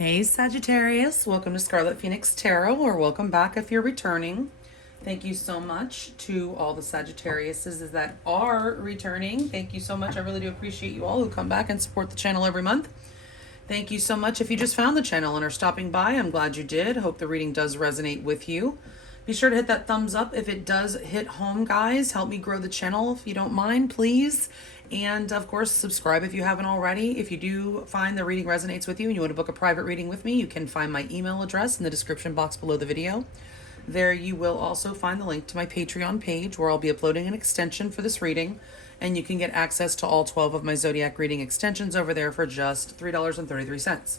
Hey Sagittarius, welcome to Scarlet Phoenix Tarot, or welcome back if you're returning. Thank you so much to all the Sagittariuses that are returning. Thank you so much. I really do appreciate you all who come back and support the channel every month. Thank you so much if you just found the channel and are stopping by. I'm glad you did. Hope the reading does resonate with you. Be sure to hit that thumbs up if it does hit home, guys. Help me grow the channel if you don't mind, please. And of course, subscribe if you haven't already. If you do find the reading resonates with you and you want to book a private reading with me, you can find my email address in the description box below the video. There you will also find the link to my Patreon page where I'll be uploading an extension for this reading. And you can get access to all 12 of my zodiac reading extensions over there for just $3.33.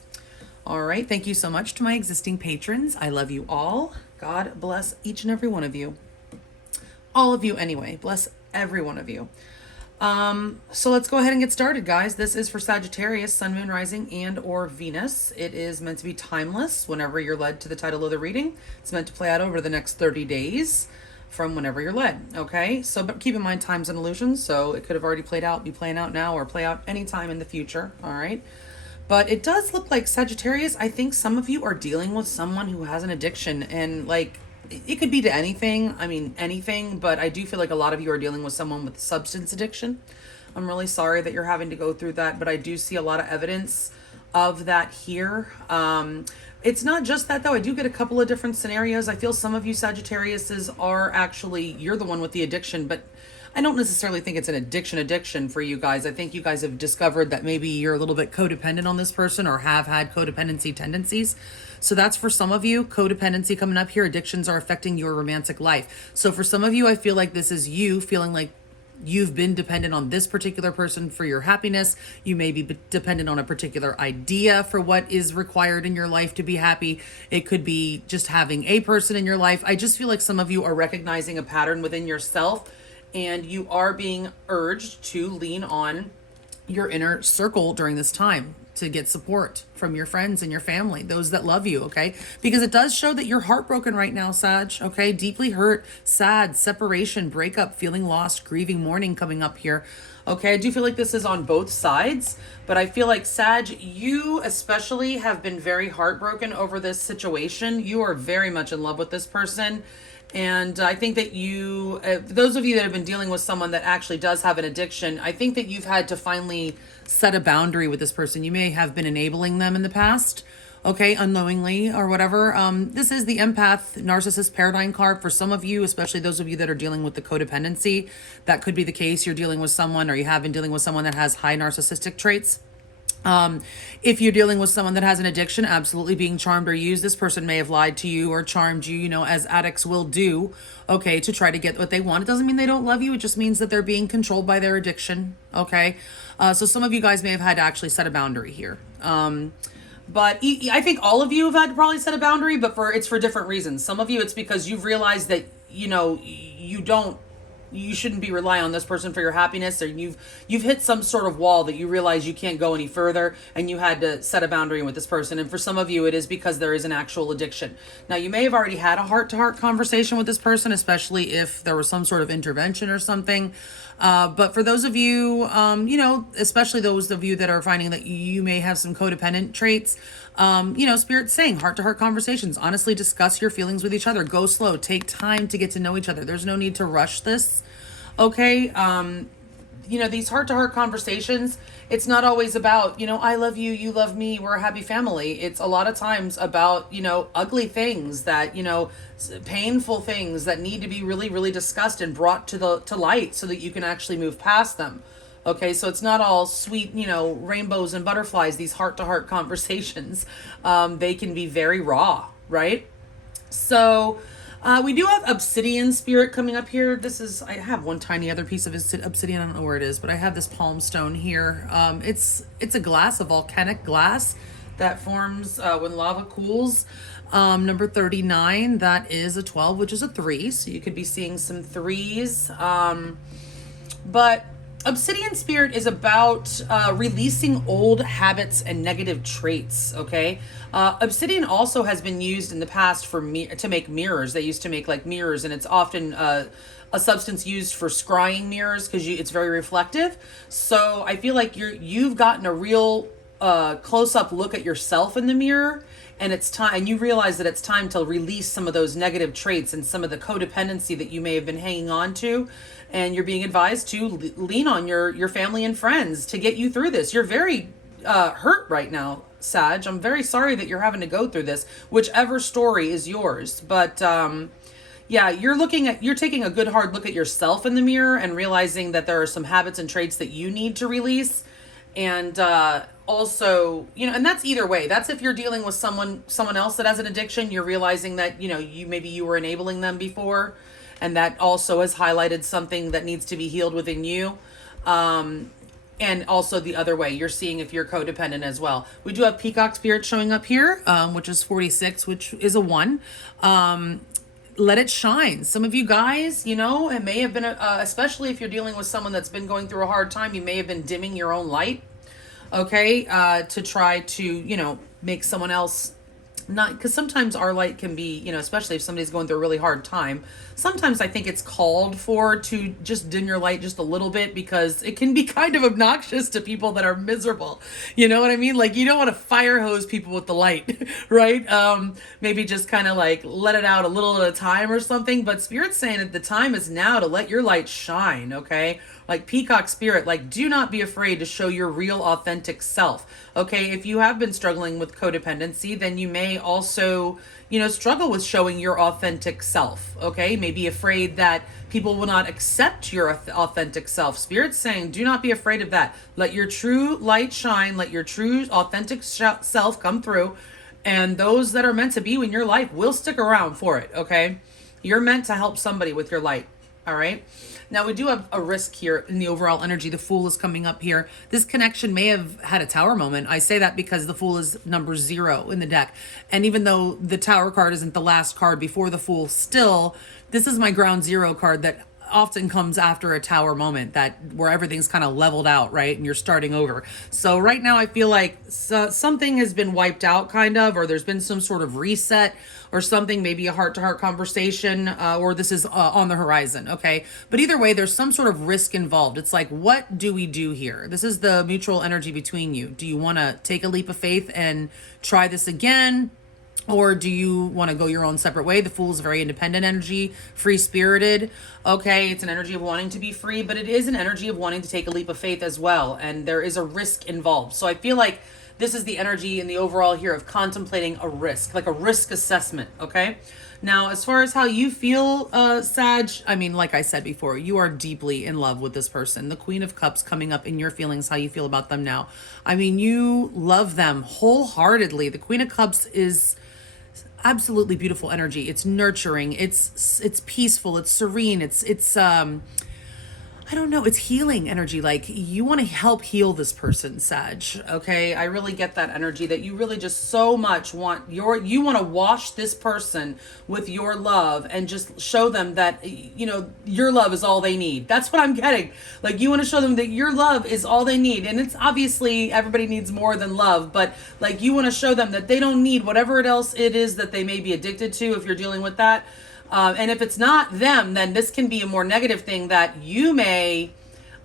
All right. Thank you so much to my existing patrons. I love you all. God bless each and every one of you. All of you anyway. Bless every one of you. So let's go ahead and get started, guys. This is for Sagittarius, Sun, Moon, Rising, and or Venus. It is meant to be timeless whenever you're led to the title of the reading. It's meant to play out over the next 30 days from whenever you're led, okay? So but keep in mind time's an illusion, so it could have already played out, be playing out now, or play out anytime in the future, all right? But it does look like Sagittarius, I think some of you are dealing with someone who has an addiction, and like, it could be to anything. I mean, anything, but I do feel like a lot of you are dealing with someone with substance addiction. I'm really sorry that you're having to go through that, but I do see a lot of evidence of that here. It's not just that though. I do get a couple of different scenarios. I feel some of you Sagittariuses are actually, you're the one with the addiction, but I don't necessarily think it's an addiction for you guys. I think you guys have discovered that maybe you're a little bit codependent on this person or have had codependency tendencies. So that's for some of you. Codependency coming up here. Addictions are affecting your romantic life. So for some of you, I feel like this is you feeling like you've been dependent on this particular person for your happiness. You may be dependent on a particular idea for what is required in your life to be happy. It could be just having a person in your life. I just feel like some of you are recognizing a pattern within yourself and you are being urged to lean on your inner circle during this time to get support from your friends and your family, those that love you, okay? Because it does show that you're heartbroken right now, Sag, okay? Deeply hurt, sad, separation, breakup, feeling lost, grieving, mourning coming up here, okay? I do feel like this is on both sides, but I feel like, Sag, you especially have been very heartbroken over this situation. You are very much in love with this person. And I think that you, those of you that have been dealing with someone that actually does have an addiction, I think that you've had to finally set a boundary with this person. You may have been enabling them in the past, okay, unknowingly or whatever. This is the empath narcissist paradigm card for some of you, especially those of you that are dealing with the codependency. That could be the case. You're dealing with someone, or you have been dealing with someone that has high narcissistic traits. If you're dealing with someone that has an addiction, absolutely being charmed or used, this person may have lied to you or charmed you, you know, as addicts will do, okay, to try to get what they want. It doesn't mean they don't love you. It just means that they're being controlled by their addiction, okay? So some of you guys may have had to actually set a boundary here. But I think all of you have had to probably set a boundary, but it's for different reasons. Some of you, it's because you've realized that, you know, you shouldn't be relying on this person for your happiness, or you've hit some sort of wall that you realize you can't go any further and you had to set a boundary with this person. And for some of you, it is because there is an actual addiction. Now, you may have already had a heart-to-heart conversation with this person, especially if there was some sort of intervention or something. But for those of you, you know, especially those of you that are finding that you may have some codependent traits, you know, Spirit's saying heart-to-heart conversations, honestly discuss your feelings with each other, go slow, take time to get to know each other. There's no need to rush this, okay? You know, these heart-to-heart conversations, it's not always about, you know, I love you, you love me, we're a happy family. It's a lot of times about, you know, ugly things that, you know, painful things that need to be really, really discussed and brought to light so that you can actually move past them. Okay, so it's not all sweet, you know, rainbows and butterflies, these heart-to-heart conversations. They can be very raw, right? So we do have obsidian spirit coming up here. I have one tiny other piece of obsidian. I don't know where it is, but I have this palm stone here. It's a glass, a volcanic glass that forms when lava cools. Number 39, that is a 12, which is a 3. So you could be seeing some 3s. But obsidian spirit is about releasing old habits and negative traits, okay? Obsidian also has been used in the past to make mirrors. They used to make like mirrors, and it's often a substance used for scrying mirrors because it's very reflective. So I feel like you've gotten a real close-up look at yourself in the mirror, and it's time, and you realize that it's time to release some of those negative traits and some of the codependency that you may have been hanging on to, and you're being advised to lean on your family and friends to get you through this. You're very hurt right now, Sag. I'm very sorry that you're having to go through this, whichever story is yours. But yeah, you're taking a good hard look at yourself in the mirror and realizing that there are some habits and traits that you need to release. And also, and that's either way. That's if you're dealing with someone else that has an addiction, you're realizing that, you were enabling them before, and that also has highlighted something that needs to be healed within you. And also the other way, you're seeing if you're codependent as well. We do have Peacock Spirit showing up here, which is 46, which is a 1. Let it shine. Some of you guys, it may have been, especially if you're dealing with someone that's been going through a hard time, you may have been dimming your own light, okay, to try to, make someone else not, because sometimes our light can be, especially if somebody's going through a really hard time, sometimes I think it's called for to just dim your light just a little bit, because it can be kind of obnoxious to people that are miserable. You know what I mean? Like, you don't want to fire hose people with the light, right? Maybe just kind of like let it out a little at a time or something. But Spirit's saying that the time is now to let your light shine, okay? Like Peacock Spirit, like, do not be afraid to show your real authentic self. Okay, if you have been struggling with codependency, then you may also, struggle with showing your authentic self. Okay, maybe afraid that people will not accept your authentic self. Spirit's saying, do not be afraid of that. Let your true light shine. Let your true authentic self come through. And those that are meant to be in your life will stick around for it. Okay, you're meant to help somebody with your light. All right. Now we do have a risk here in the overall energy. The Fool is coming up here. This connection may have had a Tower moment. I say that because the Fool is number 0 in the deck. And even though the Tower card isn't the last card before the Fool, still, this is my ground 0 card that often comes after a Tower moment, that where everything's kind of leveled out, right? And you're starting over. So right now I feel like something has been wiped out kind of, or there's been some sort of reset or something, maybe a heart-to-heart conversation, or this is on the horizon, okay? But either way, there's some sort of risk involved. It's like, what do we do here? This is the mutual energy between you. Do you want to take a leap of faith and try this again? Or do you want to go your own separate way? The Fool is a very independent energy, free-spirited. Okay, it's an energy of wanting to be free, but it is an energy of wanting to take a leap of faith as well. And there is a risk involved. So I feel like this is the energy in the overall here of contemplating a risk, like a risk assessment, okay? Now, as far as how you feel, Sag, I mean, like I said before, you are deeply in love with this person. The Queen of Cups coming up in your feelings, how you feel about them now. I mean, you love them wholeheartedly. The Queen of Cups is absolutely beautiful energy. It's nurturing. It's peaceful. It's serene. It's I don't know, it's healing energy. Like, you want to help heal this person, Sag. Okay, I really get that energy that you really just so much want you want to wash this person with your love and just show them that, your love is all they need. That's what I'm getting. Like, you want to show them that your love is all they need. And it's obviously everybody needs more than love, but like, you want to show them that they don't need whatever else it is that they may be addicted to, if you're dealing with that. And if it's not them, then this can be a more negative thing that you may,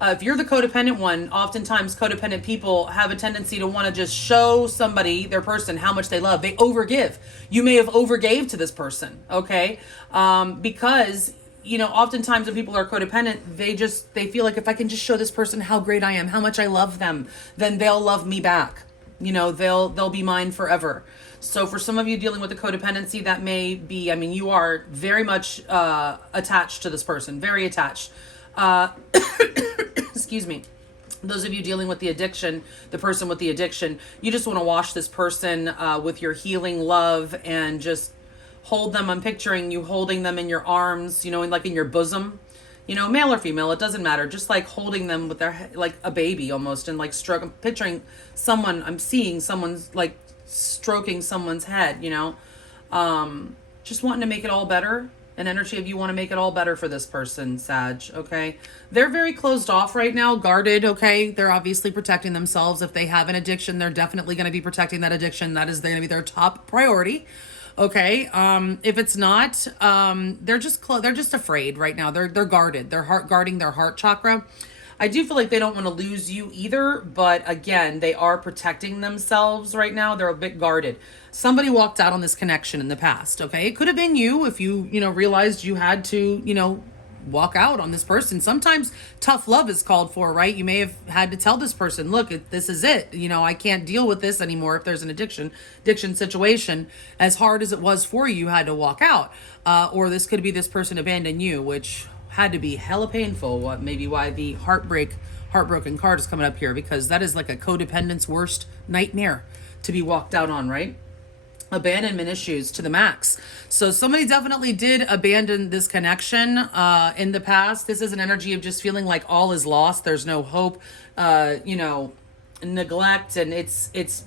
if you're the codependent one, oftentimes codependent people have a tendency to want to just show somebody, their person, how much they love. They overgive. You may have overgave to this person, okay? Because, oftentimes when people are codependent, they feel like if I can just show this person how great I am, how much I love them, then they'll love me back. They'll be mine forever. So for some of you dealing with the codependency, that may be, you are very much attached to this person, very attached. Excuse me. Those of you dealing with the addiction, the person with the addiction, you just want to wash this person with your healing love and just hold them. I'm picturing you holding them in your arms, like in your bosom. Male or female, it doesn't matter. Just like holding them with their, like a baby almost, and like I'm picturing someone, I'm seeing someone's like stroking someone's head, just wanting to make it all better. An energy of you want to make it all better for this person, Sag, okay? They're very closed off right now, guarded, okay? They're obviously protecting themselves. If they have an addiction, they're definitely going to be protecting that addiction. That is going to be their top priority. Okay. If it's not, they're just afraid right now. They're guarded. They're guarding their heart chakra. I do feel like they don't want to lose you either, but again, they are protecting themselves right now. They're a bit guarded. Somebody walked out on this connection in the past, okay? It could have been you if you, realized you had to, walk out on this person. Sometimes tough love is called for, right? You may have had to tell this person, look, this is it. I can't deal with this anymore. If there's an addiction situation, as hard as it was for you, you had to walk out. Or this could be this person abandoned you, which had to be hella painful. Maybe why the heartbroken card is coming up here, because that is like a codependent's worst nightmare to be walked out on, right? Abandonment issues to the max. So somebody definitely did abandon this connection in the past. This is an energy of just feeling like all is lost. There's no hope, neglect, and it's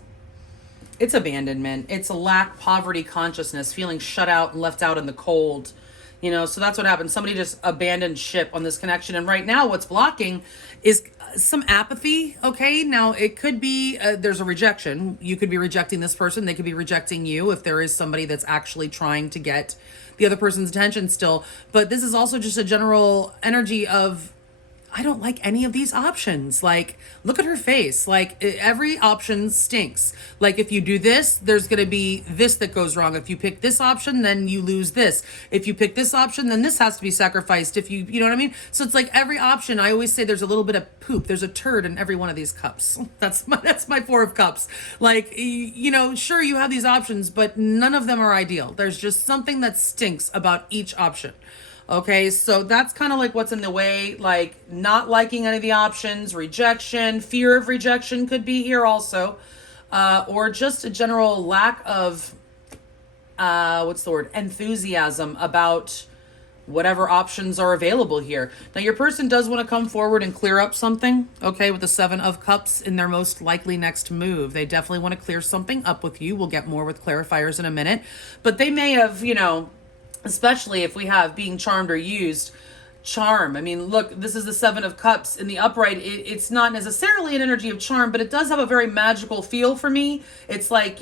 abandonment. It's a lack, poverty consciousness, feeling shut out and left out in the cold. So that's what happened. Somebody just abandoned ship on this connection. And right now what's blocking is some apathy. Okay. Now it could be, there's a rejection. You could be rejecting this person. They could be rejecting you if there is somebody that's actually trying to get the other person's attention still. But this is also just a general energy of, I don't like any of these options. Like, look at her face. Like, every option stinks. Like, if you do this, there's going to be this that goes wrong. If you pick this option, then you lose this. If you pick this option, then this has to be sacrificed. If you know what I mean? So it's like every option, I always say there's a little bit of poop. There's a turd in every one of these cups. That's my 4 of cups. Like, sure, you have these options, but none of them are ideal. There's just something that stinks about each option. Okay, so that's kind of like what's in the way, like not liking any of the options, rejection, fear of rejection could be here also, or just a general lack of, enthusiasm about whatever options are available here. Now, your person does want to come forward and clear up something, okay, with the 7 of Cups in their most likely next move. They definitely want to clear something up with you. We'll get more with clarifiers in a minute, but they may have, especially if we have being charmed or used, charm. I mean, look, this is the 7 of Cups in the upright. It's not necessarily an energy of charm, but it does have a very magical feel for me. It's like,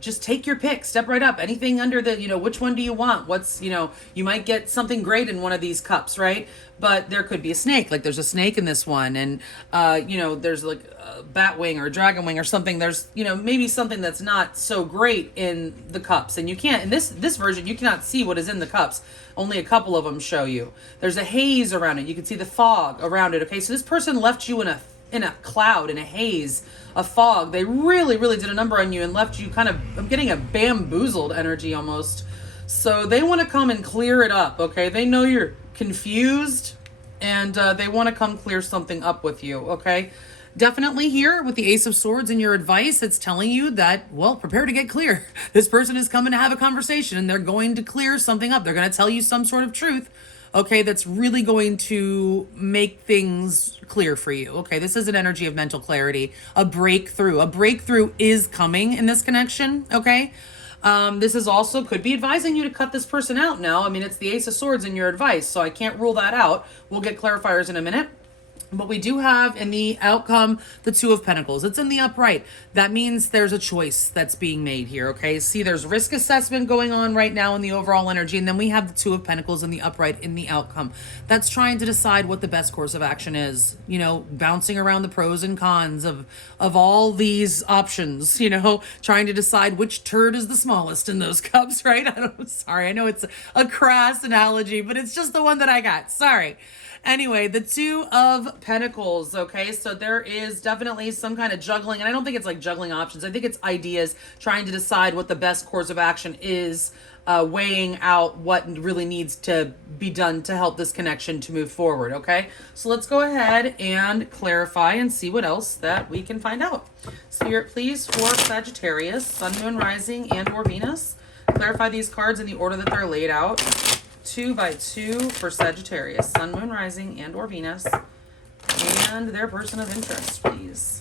just take your pick, step right up. Anything under the, which one do you want? What's, you might get something great in one of these cups, right? But there could be a snake. Like there's a snake in this one. And, there's like a bat wing or a dragon wing or something. There's, maybe something that's not so great in the cups. And you can't, in this version, you cannot see what is in the cups. Only a couple of them show you. There's a haze around it. You can see the fog around it. Okay, so this person left you in a cloud, in a haze, a fog. They really, really did a number on you and left you kind of, I'm getting a bamboozled energy almost. So they want to come and clear it up, okay? They know you're confused and they want to come clear something up with you, okay? Definitely here with the Ace of Swords in your advice, it's telling you that, well, prepare to get clear. This person is coming to have a conversation and they're going to clear something up. They're going to tell you some sort of truth, okay, that's really going to make things clear for you. Okay, this is an energy of mental clarity, a breakthrough. A breakthrough is coming in this connection, okay? This is also could be advising you to cut this person out now. I mean, it's the Ace of Swords in your advice, so I can't rule that out. We'll get clarifiers in a minute. But we do have in the outcome the 2 of Pentacles. It's in the upright. That means there's a choice that's being made here, okay? See, there's risk assessment going on right now in the overall energy, and then we have the 2 of Pentacles in the upright in the outcome. That's trying to decide what the best course of action is, bouncing around the pros and cons of all these options, trying to decide which turd is the smallest in those cups, right? Sorry, I know it's a crass analogy, but it's just the one that I got. Sorry. Anyway, the 2 of Pentacles, okay? So there is definitely some kind of juggling, and I don't think it's like juggling options. I think it's ideas, trying to decide what the best course of action is, weighing out what really needs to be done to help this connection to move forward, okay? So let's go ahead and clarify and see what else that we can find out. Spirit, please, for Sagittarius, Sun, Moon, Rising, and or Venus, clarify these cards in the order that they're laid out. 2 by 2 for Sagittarius, Sun, Moon, Rising, and or Venus, and their person of interest, please.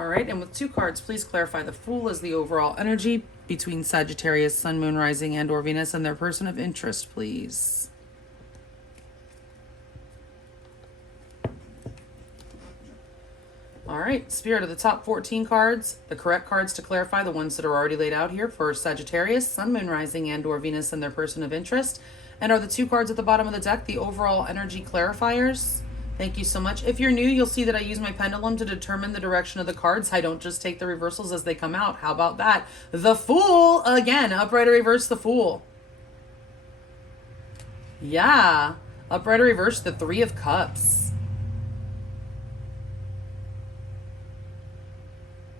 All right, and with 2 cards, please clarify the Fool is the overall energy between Sagittarius, Sun, Moon, Rising, and or Venus and their person of interest, please. All right, Spirit of the top 14 cards, the correct cards to clarify, the ones that are already laid out here for Sagittarius, Sun, Moon, Rising, and or Venus and their person of interest, and are the 2 cards at the bottom of the deck the overall energy clarifiers. Thank you so much. If you're new, you'll see that I use my pendulum to determine the direction of the cards. I don't just take the reversals as they come out. How about that? The Fool, again, upright or reverse, the Fool. Yeah, upright or reverse, the 3 of Cups.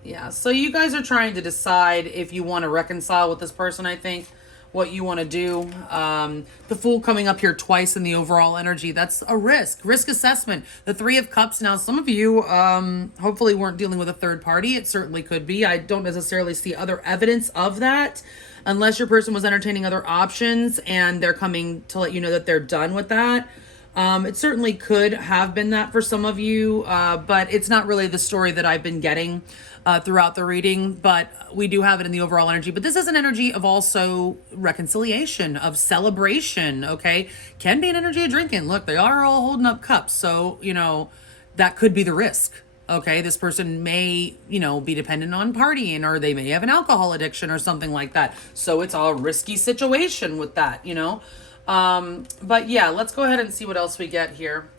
Yeah, so you guys are trying to decide if you want to reconcile with this person, I think. What you want to do. The Fool coming up here twice in the overall energy. That's a risk assessment. The 3 of Cups. Now, some of you hopefully weren't dealing with a third party. It certainly could be. I don't necessarily see other evidence of that unless your person was entertaining other options and they're coming to let you know that they're done with that. It certainly could have been that for some of you, but it's not really the story that I've been getting throughout the reading, but we do have it in the overall energy. But this is an energy of also reconciliation, of celebration, okay? Can be an energy of drinking. Look, they are all holding up cups, so, you know, that could be the risk, okay? This person may, you know, be dependent on partying, or they may have an alcohol addiction or something like that. So it's a risky situation with that, you know? But yeah, let's go ahead and see what else we get here.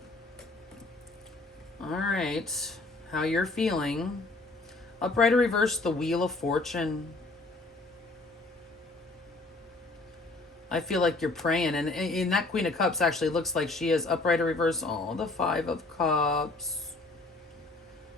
All right, how you're feeling. Upright or reverse, the Wheel of Fortune. I feel like you're praying, and in that Queen of Cups actually looks like she is upright or reverse. Oh, the 5 of Cups.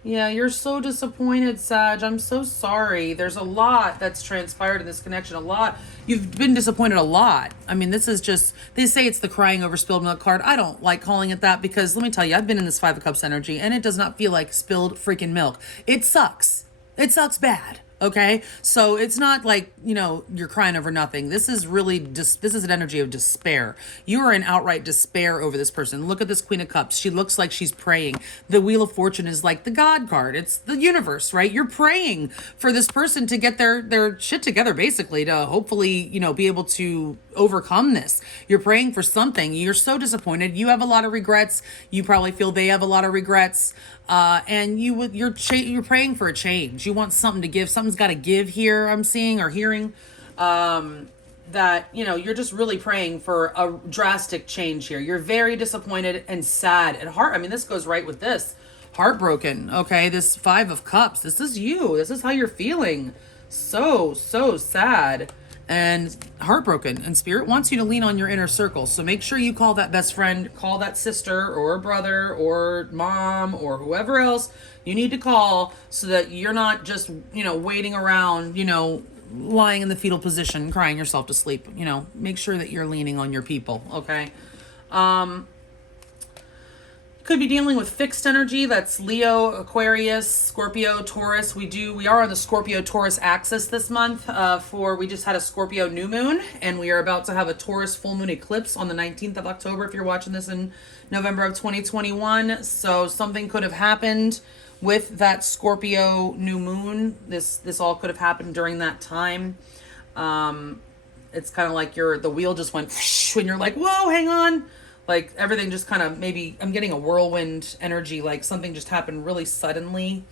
Yeah, you're so disappointed, Sag. I'm so sorry. There's a lot that's transpired in this connection. A lot. You've been disappointed a lot. I mean, this is just, they say it's the crying over spilled milk card. I don't like calling it that because let me tell you, I've been in this 5 of Cups energy and it does not feel like spilled freaking milk. It sucks. It sucks bad. Okay, so it's not like, you know, you're crying over nothing. This is really just, this is an energy of despair. You are in outright despair over this person. Look at this Queen of Cups. She looks like she's praying. The Wheel of Fortune is like the God card. It's the universe, right? You're praying for this person to get their shit together, basically, to hopefully, you know, be able to overcome this. You're praying for something. You're so disappointed. You have a lot of regrets. You probably feel they have a lot of regrets. And you're praying for a change. You want something to give. Something's got to give here, I'm seeing or hearing. That, you know, you're just really praying for a drastic change here. You're very disappointed and sad at heart. I mean, this goes right with this. Heartbroken, okay? This 5 of Cups. This is you. This is how you're feeling. So sad and heartbroken. And Spirit wants you to lean on your inner circle. So make sure you call that best friend, call that sister or brother or mom or whoever else you need to call so that you're not just, you know, waiting around, you know, lying in the fetal position, crying yourself to sleep. You know, make sure that you're leaning on your people, okay? Could be dealing with fixed energy. That's Leo, Aquarius, Scorpio, Taurus. We are on the Scorpio Taurus axis this month we just had a Scorpio new moon, and we are about to have a Taurus full moon eclipse on the 19th of October if you're watching this in November of 2021. So something could have happened with that Scorpio new moon. This all could have happened during that time. It's kind of like the wheel just went whoosh, and you're like, whoa, hang on. Like everything just kind of, maybe I'm getting a whirlwind energy, like something just happened really suddenly.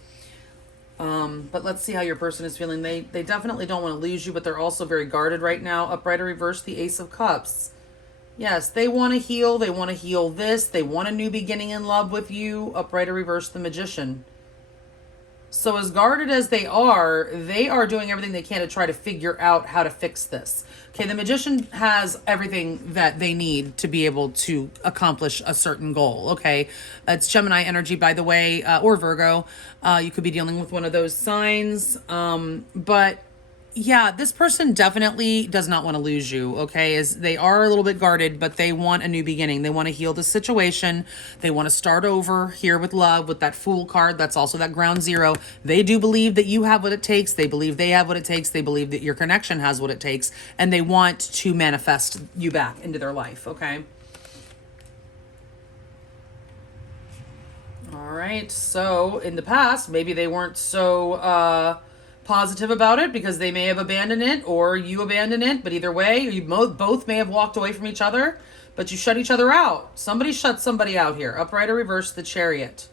But let's see how your person is feeling. They definitely don't want to lose you, but they're also very guarded right now. Upright or reverse, the Ace of Cups. Yes, they want to heal. They want to heal this. They want a new beginning in love with you. Upright or reverse, the Magician. So as guarded as they are doing everything they can to try to figure out how to fix this. Okay, the Magician has everything that they need to be able to accomplish a certain goal, okay? It's Gemini energy, by the way, or Virgo. You could be dealing with one of those signs. But yeah, this person definitely does not want to lose you, okay? They are a little bit guarded, but they want a new beginning. They want to heal the situation. They want to start over here with love, with that Fool card. That's also that ground zero. They do believe that you have what it takes. They believe they have what it takes. They believe that your connection has what it takes. And they want to manifest you back into their life, okay? All right. So in the past, maybe they weren't so positive about it because they may have abandoned it or you abandoned it. But either way, you both may have walked away from each other, but you shut each other out. Somebody shut somebody out here. Upright or reverse, the Chariot.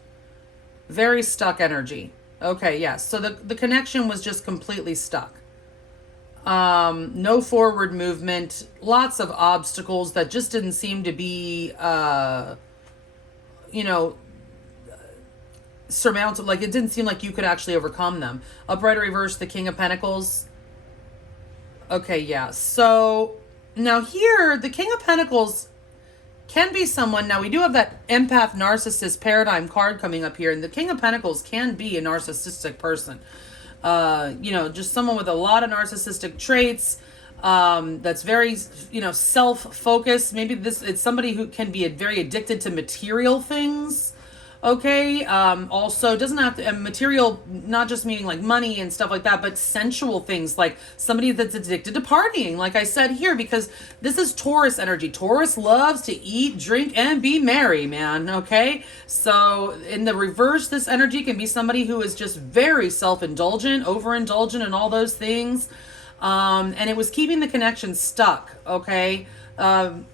Very stuck energy. Okay, yes. So the connection was just completely stuck. No forward movement. Lots of obstacles that just didn't seem to be, surmountable. Like, it didn't seem like you could actually overcome them. Upright or reverse, the King of Pentacles. Okay, yeah. So now here, the King of Pentacles can be someone. Now we do have that empath narcissist paradigm card coming up here, and the King of Pentacles can be a narcissistic person. Just someone with a lot of narcissistic traits, that's very, self-focused. Maybe it's somebody who can be very addicted to material things. Okay. Also doesn't have to, material, not just meaning like money and stuff like that, but sensual things, like somebody that's addicted to partying, like I said here, because this is Taurus energy. Taurus loves to eat, drink, and be merry, man. Okay. So in the reverse, this energy can be somebody who is just very self-indulgent, overindulgent, and all those things. And it was keeping the connection stuck. Okay. And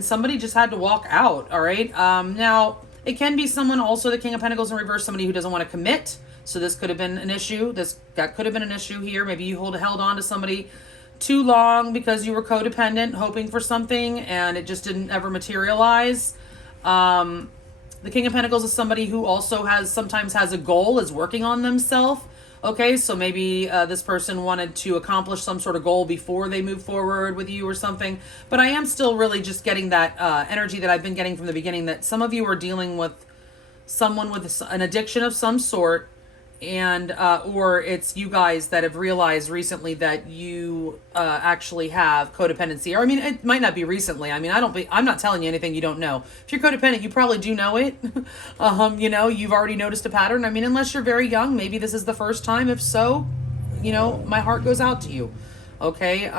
somebody just had to walk out. All right. Now, it can be someone also, the King of Pentacles in reverse, somebody who doesn't want to commit. So this could have been an issue. That could have been an issue here. Maybe you held on to somebody too long because you were codependent, hoping for something, and it just didn't ever materialize. The King of Pentacles is somebody who also sometimes has a goal, is working on themselves. Okay, so maybe this person wanted to accomplish some sort of goal before they move forward with you or something. But I am still really just getting that energy that I've been getting from the beginning, that some of you are dealing with someone with an addiction of some sort, and or it's you guys that have realized recently that you actually have codependency. Or I mean, it might not be recently. I mean, I'm not telling you anything you don't know. If you're codependent, you probably do know it. You've already noticed a pattern. I mean, unless you're very young, maybe this is the first time. If so, my heart goes out to you. Okay,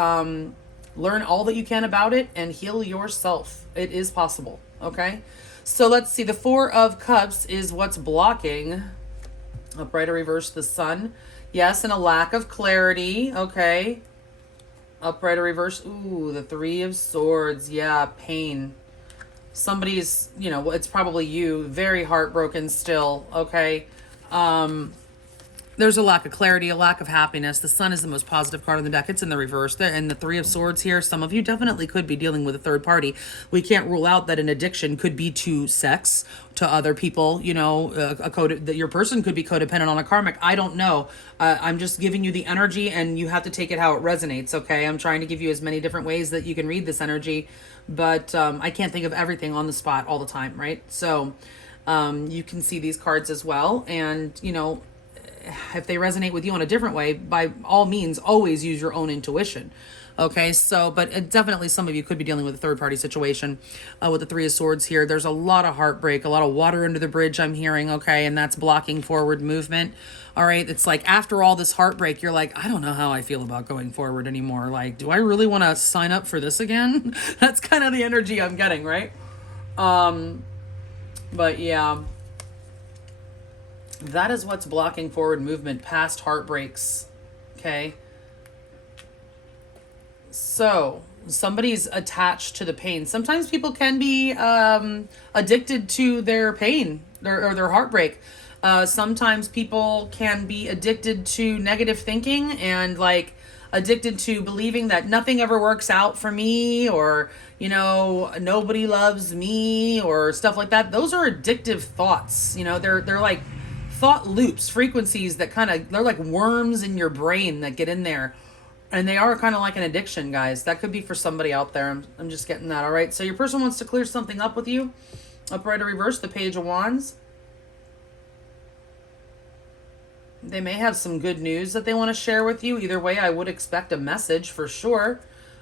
learn all that you can about it and heal yourself. It is possible. Okay, so let's see. The Four of Cups is what's blocking. Upright or reverse, the Sun. Yes, and a lack of clarity. Okay. Upright or reverse. Ooh, the Three of Swords. Yeah, pain. Somebody's, it's probably you. Very heartbroken still. Okay. There's a lack of clarity, a lack of happiness. The Sun is the most positive card in the deck. It's in the reverse. And the Three of Swords here, some of you definitely could be dealing with a third party. We can't rule out that an addiction could be to sex, to other people. That your person could be codependent on a karmic. I don't know. I'm just giving you the energy, and you have to take it how it resonates. Okay, I'm trying to give you as many different ways that you can read this energy, but I can't think of everything on the spot all the time, right? So you can see these cards as well, and if they resonate with you in a different way, by all means, always use your own intuition. Okay, so, but definitely some of you could be dealing with a third party situation with the Three of Swords here. There's a lot of heartbreak, a lot of water under the bridge, I'm hearing. Okay, and that's blocking forward movement. All right, it's like after all this heartbreak, you're like, I don't know how I feel about going forward anymore. Like, do I really want to sign up for this again? That's kind of the energy I'm getting, right? But yeah. That is what's blocking forward movement, past heartbreaks. Okay. So somebody's attached to the pain. Sometimes people can be addicted to their pain or their heartbreak. Sometimes people can be addicted to negative thinking and addicted to believing that nothing ever works out for me, or, nobody loves me, or stuff like that. Those are addictive thoughts. They're like thought loops, frequencies that they're like worms in your brain that get in there, and they are kind of like an addiction, guys. That could be for somebody out there. I'm just getting that. All right, so your person wants to clear something up with you. Upright or reverse, the Page of Wands. They may have some good news that they want to share with you. Either way, I would expect a message for sure.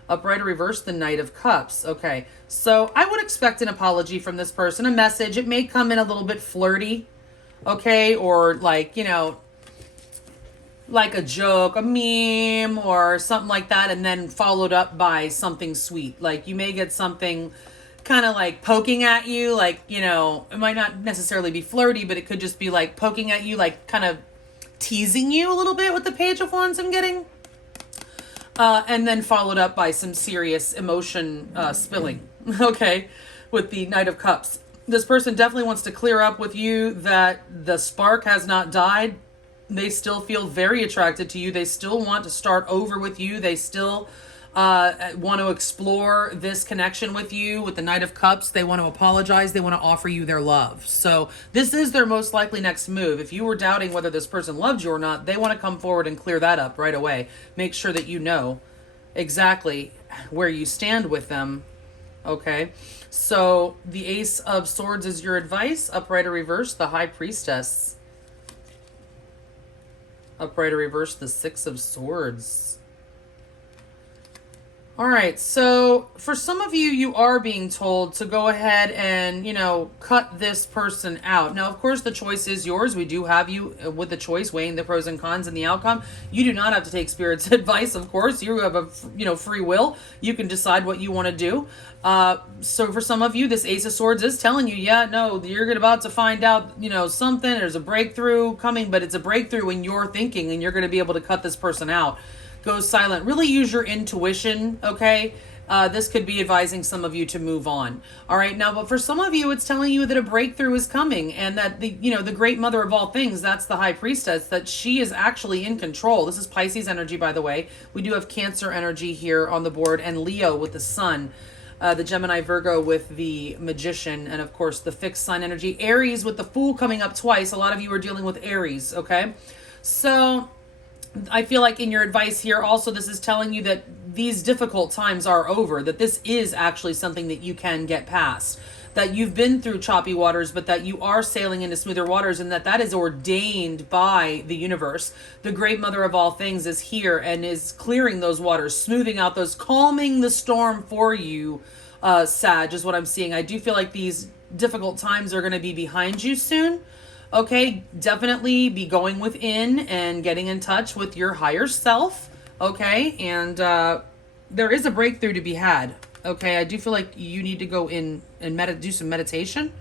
Upright or reverse, the Knight of Cups. Okay, so I would expect an apology from this person, a message. It may come in a little bit flirty. Okay, or like a joke, a meme, or something like that, and then followed up by something sweet. Like, you may get something kind of like poking at you, like, you know, it might not necessarily be flirty, but it could just be like poking at you, like kind of teasing you a little bit with the Page of Wands I'm getting. And then followed up by some serious emotion spilling, okay, with the Knight of Cups. This person definitely wants to clear up with you that the spark has not died. They still feel very attracted to you. They still want to start over with you. They still want to explore this connection with you. With the Knight of Cups, they want to apologize. They want to offer you their love. So this is their most likely next move. If you were doubting whether this person loved you or not, they want to come forward and clear that up right away. Make sure that you know exactly where you stand with them. Okay, so the Ace of Swords is your advice. Upright or reverse, the High Priestess. Upright or reverse, the Six of Swords. All right, so for some of you, you are being told to go ahead and, you know, cut this person out. Now, of course, the choice is yours. We do have you with the choice, weighing the pros and cons and the outcome. You do not have to take Spirit's advice, of course. You have a, you know, free will. You can decide what you want to do. So for some of you, this Ace of Swords is telling you, yeah, no, you're about to find out, you know, something. There's a breakthrough coming, but it's a breakthrough in your thinking, and you're going to be able to cut this person out. Go silent. Really use your intuition, okay? This could be advising some of you to move on. All right, now, but for some of you, it's telling you that a breakthrough is coming, and that the, you know, the great mother of all things, that's the High Priestess, that she is actually in control. This is Pisces energy, by the way. We do have Cancer energy here on the board, and Leo with the Sun. The Gemini Virgo with the Magician, and of course the fixed sign energy. Aries with the Fool coming up twice. A lot of you are dealing with Aries, okay? So I feel like in your advice here also, this is telling you that these difficult times are over, that this is actually something that you can get past, that you've been through choppy waters, but that you are sailing into smoother waters, and that that is ordained by the universe. The great mother of all things is here and is clearing those waters, smoothing out those, calming the storm for you, Sag, is what I'm seeing. I do feel like these difficult times are going to be behind you soon. Okay, definitely be going within and getting in touch with your higher self. Okay, and there is a breakthrough to be had. Okay, I do feel like you need to go in and do some meditation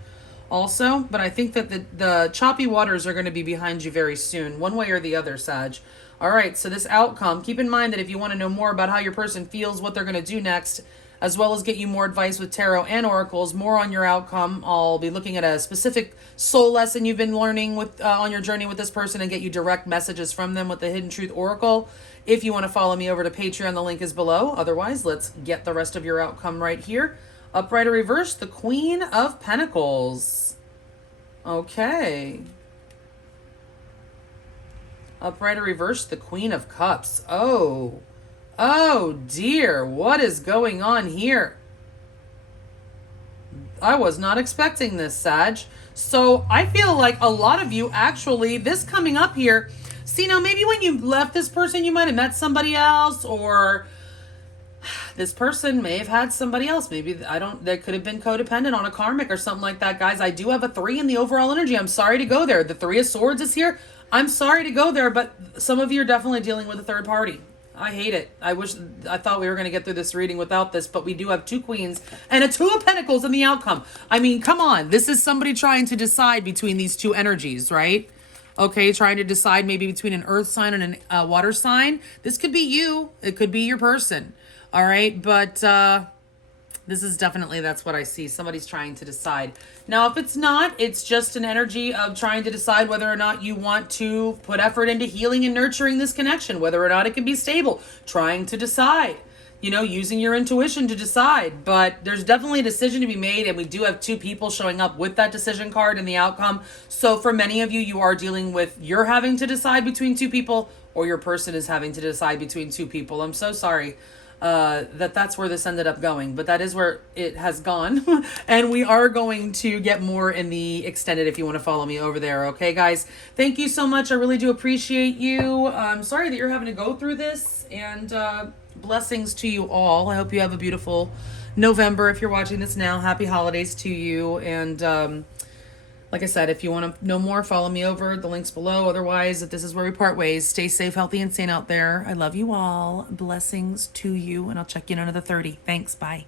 also. But I think that the choppy waters are going to be behind you very soon, one way or the other, Sag. All right, so this outcome, keep in mind that if you want to know more about how your person feels, what they're going to do next, as well as get you more advice with tarot and oracles, more on your outcome. I'll be looking at a specific soul lesson you've been learning with on your journey with this person, and get you direct messages from them with the Hidden Truth Oracle. If you want to follow me over to Patreon, the link is below. Otherwise, let's get the rest of your outcome right here. Upright or reverse, the Queen of Pentacles. Okay. Upright or reverse, the Queen of Cups. Oh dear, what is going on here? I was not expecting this, Sag. So I feel like a lot of you actually, this coming up here, see, now maybe when you left this person, you might have met somebody else, or this person may have had somebody else. Maybe, they could have been codependent on a karmic or something like that, guys. I do have a 3 in the overall energy. I'm sorry to go there. The 3 of Swords is here. I'm sorry to go there, but some of you are definitely dealing with a third party. I hate it. I thought we were going to get through this reading without this, but we do have 2 queens and a 2 of pentacles in the outcome. I mean, come on. This is somebody trying to decide between these 2 energies, right? Okay, trying to decide maybe between an earth sign and a water sign. This could be you. It could be your person. All right, but this is definitely, that's what I see. Somebody's trying to decide. Now, if it's not, it's just an energy of trying to decide whether or not you want to put effort into healing and nurturing this connection, whether or not it can be stable, trying to decide, you know, using your intuition to decide. But there's definitely a decision to be made, and we do have 2 people showing up with that decision card in the outcome. So for many of you, you are dealing with, you're having to decide between 2 people, or your person is having to decide between 2 people. I'm so sorry that's where this ended up going, but that is where it has gone. And we are going to get more in the extended if you want to follow me over there. Okay, guys, thank you so much. I really do appreciate you. I'm sorry that you're having to go through this, and blessings to you all. I hope you have a beautiful November. If you're watching this now, happy holidays to you. And like I said, if you want to know more, follow me over. The link's below. Otherwise, this is where we part ways. Stay safe, healthy, and sane out there. I love you all. Blessings to you, and I'll check you in another 30. Thanks. Bye.